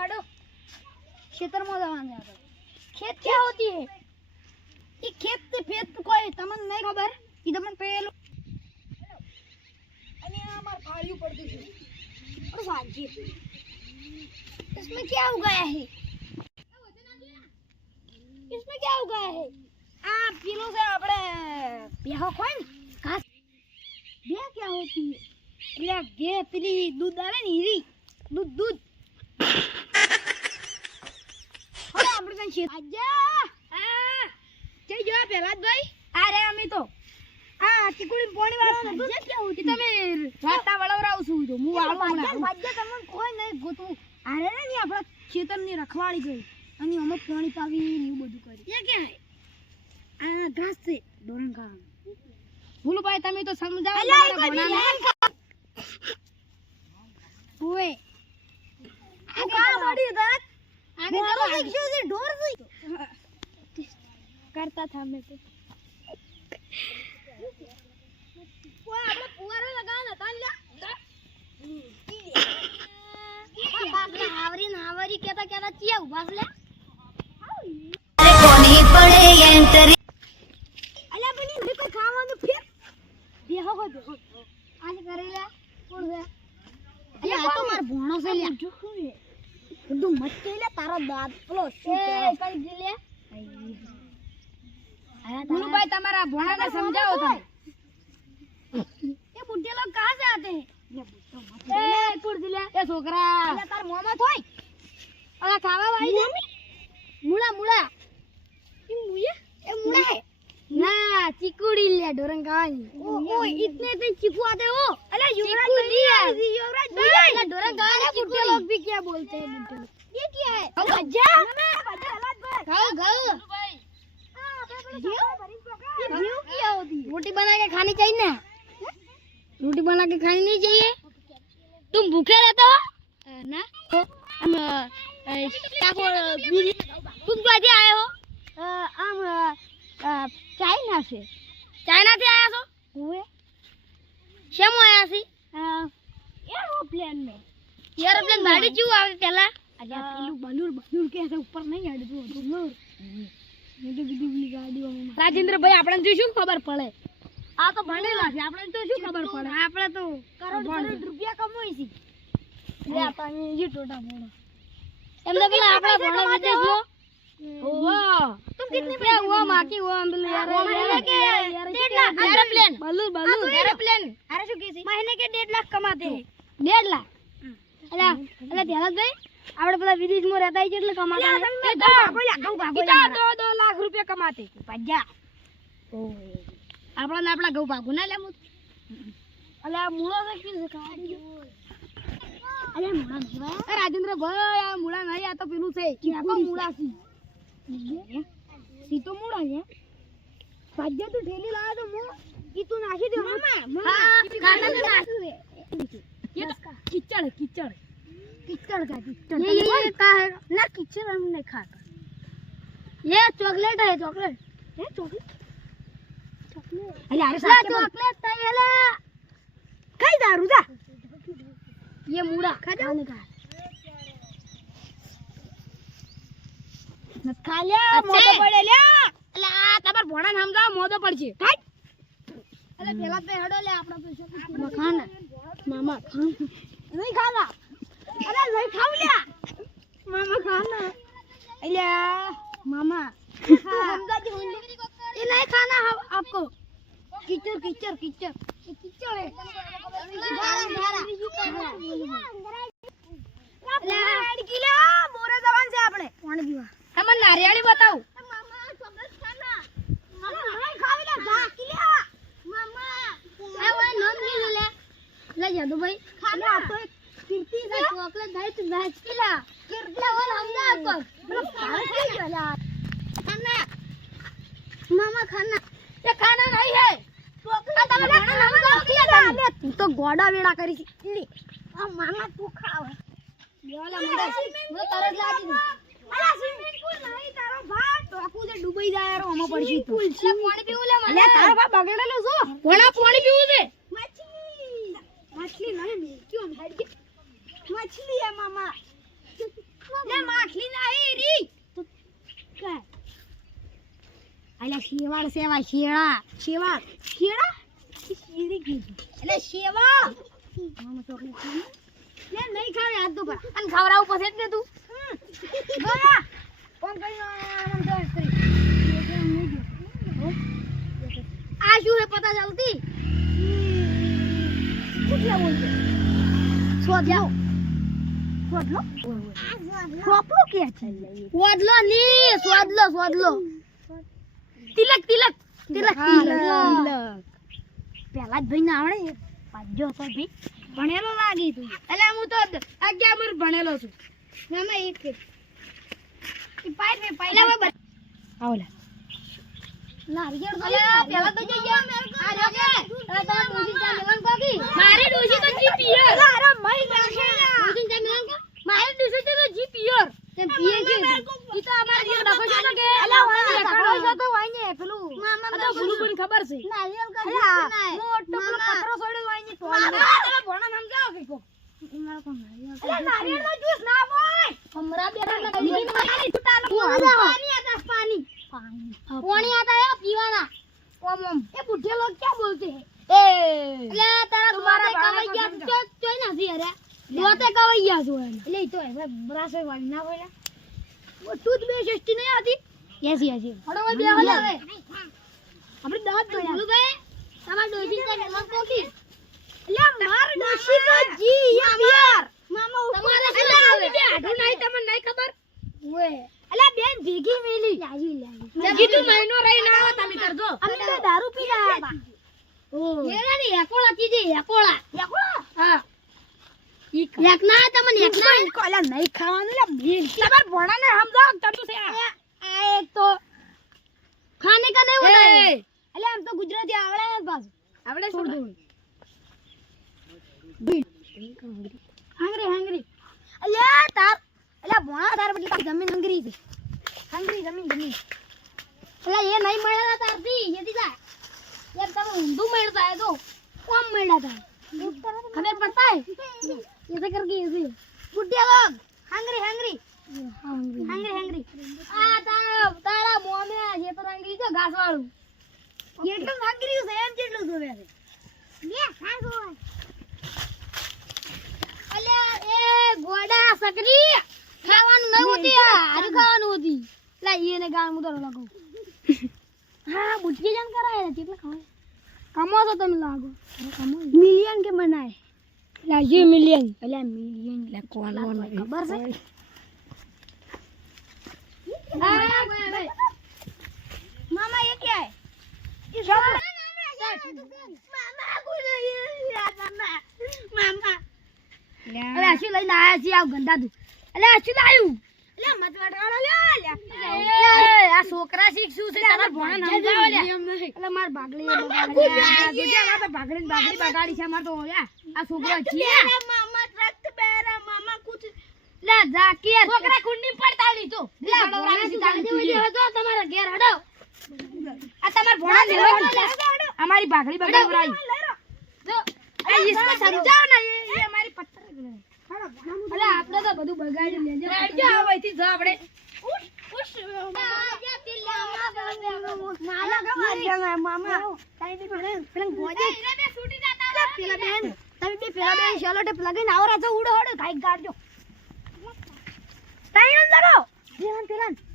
हाडो खेतर में जवान है खेत क्या होती है ये खेत से फेत कोई तमन नहीं खबर कि तमन पेलो અને આ માર ફાળ્યું પડતું છે और भाजी इसमें क्या उगाया है इसमें क्या उगाया है आ पीलो से આપણે બેહો કોઈ ઘાસ બે क्या होती है એટલે ગે પેલી દૂધ આવે ને હીરી दूध दूध હવે આપણે કઈ છે આજા આ જઈ જો પેલા ભાઈ અરે અમે તો આ ચીકુડી પાણી વાળો ને જે કે હોતી તમે રાતા વળવરાવ છું તો હું વાળો હમણાં ભાગ્ય તમને કોઈ નહીં ગોતું અરે ને આપણા ખેતરની રખવાડી ગઈ અને અમે પાણી પાવી ને એવું બધું કરી એ કે આ ઘાસ છે ડોરણ કા બોલો ભાઈ તમે તો સમજાવો ઓએ आगे बड़ी दरत आगे चलो देखियो से ढोर हुई करता था मैं तो वो આપણે પુવારો લગાવના હતા લ્યા બાપા હાવરી કેતા કેતા ચિયા ઉભા છે અરે કોની પડે એન્ટરી અલ્યા બની મે કોઈ ખાવાનું ફેર બેહો ગો બેહો આને કરેલા કોણ છે અલ્યા આ તો માર ભોણો છે લ્યા બધું મચકે લે તારો દાંત પેલો શું કઈ દિલે બોલો ભાઈ તમારા ભોણાને સમજાવો તમે ये बुड्ढे लोग कहां से आते हैं ए कुड़ दिले ए छोकरा अरे तार मोमा थोय अरे खावा भाई मुड़ा मुड़ा ये मुया ए मुड़ा है ना चिकुड़ी ले डोरंग खानी ओ इतने से चिकू आते हो अरे युवराज भाई अरे डोरंग खाने बुड्ढे लोग भी क्या बोलते हैं बुड्ढे लोग ये क्या है भज्जा खाओ खाओ भाई ये व्यू क्या होती है रोटी बना के खानी चाहिए ना रोटी बना के खानी नहीं चाहिए तुम भूखे रहते हो ना हम तुम कैसे आए हो हम चाइना से आया છો हुए શેમ આયા છે એરોપ્લેન में એરોપ્લેન ગાડી ક્यों આવે પહેલા અલ્યા પેલું બલૂર કે છે ઉપર નહીં અડતું હતું બલૂર મોટી બીજી ગાડીઓમાં રાજેન્દ્ર ભાઈ આપણને જો શું ખબર પડે આ તો ભણેલા છે આપણને તો શું ખબર પડે આપણે તો કરોડ રૂપિયા કમાઈ છે લે આપણે જે ટોટા મોડા એમને પેલા આપણા ભણો વિદેશમાં ओहो तुम कितने पे वो माकी वो अंबल यार एरोप्लेन बलून एरोप्लेन अरे શું કે છે મહિને કે 1.5 લાખ કમાતે હે 1.5 લાખ અલા ધ્યાન ભાઈ આપણે પેલા વિદેશમાં રહેતા છે એટલે કમાતા એ તો ભાગો 2 લાખ રૂપિયા કમાતે પાજા ઓય આપણા ઘઉં ભાગો ના લે મુ અલા મૂળો છે કે કાઢી અરે મૂળા નહીં રાજેન્દ્ર ભાઈ આ મૂળા નહીં આ તો પેલું છે કેકો મૂળા છે सीतो मुड़ा है भाग्य तो ठेली लाया तो मो ई तू नाखी दे मामा हां खाना तो नाखी दे ये कीचड़ का ये का है ना कीचड़ हम नहीं खाता ये चॉकलेट है चॉकलेट अरे अरे चॉकलेट तयला कई दारू दा ये मुड़ा खा जाओ का ખાલ્યા મોદો પડે લ્યા એટલે આ તમાર ભોણા સમજાવ મોદો પડશે કાટ એટલે પેલા તો હેડો લે આપડા પૈસા ખાના મામા ખાન નહીં ખાવા અરે લઈ ખાવ લ્યા મામા ખાના એટલે મામા સમજાજી હોલી ये नहीं खाना आपको कीचड़ है मोरे जवान से आपने पानी पीवा તમને નારિયાળી બતાવું મામા સમજ ખાના મામા નહીં ખાવીલા ભાકી લે મામા આ ઓય નામ લીધું લે જાદુ ભાઈ ખાના તો કીર્તિ સે ચોકલેટ દઈ તું ભાકી લા કીર્તિ ઓલ હમદા આપકો मतलब खाना नहीं चला खाना मामा खाना ये खाना नहीं है ચોકલેટ તમે ખાના હમદા કિયા લે તું તો ગોડા વેડા કરી લે આ મામા તું ખાવ બેવાલા મને તરત લાગી અલા સ્વિમિંગ પૂલ નહીં તારો ભા ટોકુ જે ડૂબી જાય રો હમો પડશી તું પાણી પીવું લે મને તારો ભા બગડેલો છો કોણા પાણી પીવું છે મછલી નહીં ક્યું ભાઈ મछली है मामा લે માછલી નહીં રી તો કે અલ્યા શેવાળ સેવા શેળા શેવાળ શેળા શેરી કીધું એટલે શેવા મામા ચોકલેટ ખાને લે નહીં ખાવે હાથ દો પર અને ખવરાવ પછી જ ને તું ગયા કોણ કઈ આમ તો કરી આ શું હે પતા ચાલતી કેટલા બોલતે સોદલો સોદલો સોપલો કે છે સોદલો ની સોદલો સોદલો તિલક તિલક તિલક તિલક પેલા જ ભાઈ ના આવડે પાજો તો ભી ભણેલો લાગી તું એટલે હું તો 11 વર્ષ ભણેલો છું નામાં એક એ પાઈ મે પહેલા આવલા નારિયેળ તો પેલા તો જઈ ગયા આ જોકે અરે તો ડોસી ચા મિલન કોકી મારે ડોસી તો જી પિયર અરે મઈ નાખે ડોસી ચા મિલન કો મારે ડોસી તો જી પિયર તે પીએ છે ઈ તો અમાર જે ડખો છે ને કે અલા ડખો છે તો વાઈને પેલું મામા તો ભૂલું પણ ખબર છે નારિયેળ કા મોટો પતરો છોડ્યો વાઈને તો તમે ભણા સમજાવો કે કો મારા કો નારિયેળ અલા નારિયેળ નો જ્યુસ ના હોય हमरा બેરા ના કઈ મારી છૂટાનો પાણી आता पानी पानी आता है पीवाना ओम ओम ये बुढ़े लोग क्या बोलते हैं ए ले तारा तुम्हारा कवैया तो ना जी अरे दोते कवैया जो है ले तो है ब्रास वाली ना बोला वो टूथ में सस्ती नहीं आती ऐसी ऐसी हड़ो में बेहो ले अपने दांत तो बोलो भाई તમાર ડોસી તો મત કોકી લે માર ડોસી તો જી યાર મામા તમારે શું બે આઢું નહીં તમને નહીં ખબર ઓએ અલા બેન ભીગી મેલી લાજી તું મહિનો રહી ના આવો તમે કરજો અમે તો દારૂ પી રહ્યા હતા ઓ એના ની એકોળા કીધી એકોળા એકોળા હા એક ના તમને એક ના કોલા નહીં ખાવાનું લે ભીલ તમાર ભણાને સમજાવ તમે છે આ એક તો ખાને કા નહીં હોતા અલે આમ તો ગુજરાતી આવડે ને પાછું આવડે થોડું હંગરી હંગરી અલે તાર અલે ભણા તાર બધી જમીન હંગરી છે હંગરી જમીન જમીન અલે એ નહીં મળેલા તારથી એ દીધા યાર તમે ઊંધું મળતા હે તો કોમ મળ્યા તા ખબર પડતા હે ऐसे करके ऐसे बुढ़िया लोग हंगरी हंगरी हंगरी हंगरी आ तारा मुंह में ये तो हंगरी जो घास वालू એટલું હંગરી છે એમ જેટલું જોવે છે લે ઘાસ હોય અલે એ ગોડા સકરી ખાવાનું ન હોતી આજ ખાવાનું હોતી લા એને ગાળ મુદરો લાગો હા બુટકી જન કરાય ને કેટલા ખાય કમો તો તમે લાગો કમો મિલિયન કે બનાય લાજી મિલિયન અલ્યા મિલિયન લે કોણ ખબર છે આ ભાઈ મામા એ ક્યાં હે ये सब मामा कोई यार मामा अरे आशी લઈને આયા છે આ ગંદા દુ અલે આशी લાયું અલે મત વાટવાનો લે આ છોકરા શીખશું છે તારા ભણ સમજાવ લે અલે માર ભાગલી બગાડી ભાગડી બગાડી છે માર તો આ છોકરો છે મામા રક્ત બેરા મામા કુછ લે જાકીર છોકરા કુંડી પડતા લીધો લે સડવરાની સીતાની જો તમારા ઘેર હડો આ તમાર ભણા લેવો અમારી ભાગડી બગાવરાઈ જો આ इसको સમજાવ ને એ અમારી પત્તર અલે આપણે તો બધું બગાડી લેજો રેડજો આવઈથી જો આપણે ઉશ આજા તિલ્લા મામા તાઈ બી પેલા ગોજે એને બે છૂટી જાતા પેલા બેન તમે બે પેલા બેન શોલટે લગાઈને આવરા જો ઉડો હડો કાઈ ગાડજો તાઈ ન લગો પેલા